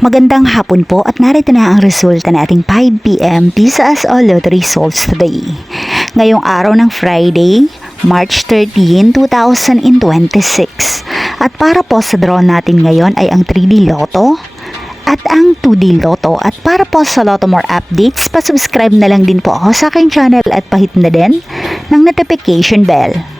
Magandang hapon po at narito na ang resulta ng ating 5 p.m. Visas o Lottery results today. Ngayong araw ng Friday, March 13, 2026. At para po sa draw natin ngayon ay ang 3D Lotto at ang 2D Lotto. At para po sa Lotto More updates, pa-subscribe na lang din po ako sa aking channel at pahit na din ng notification bell.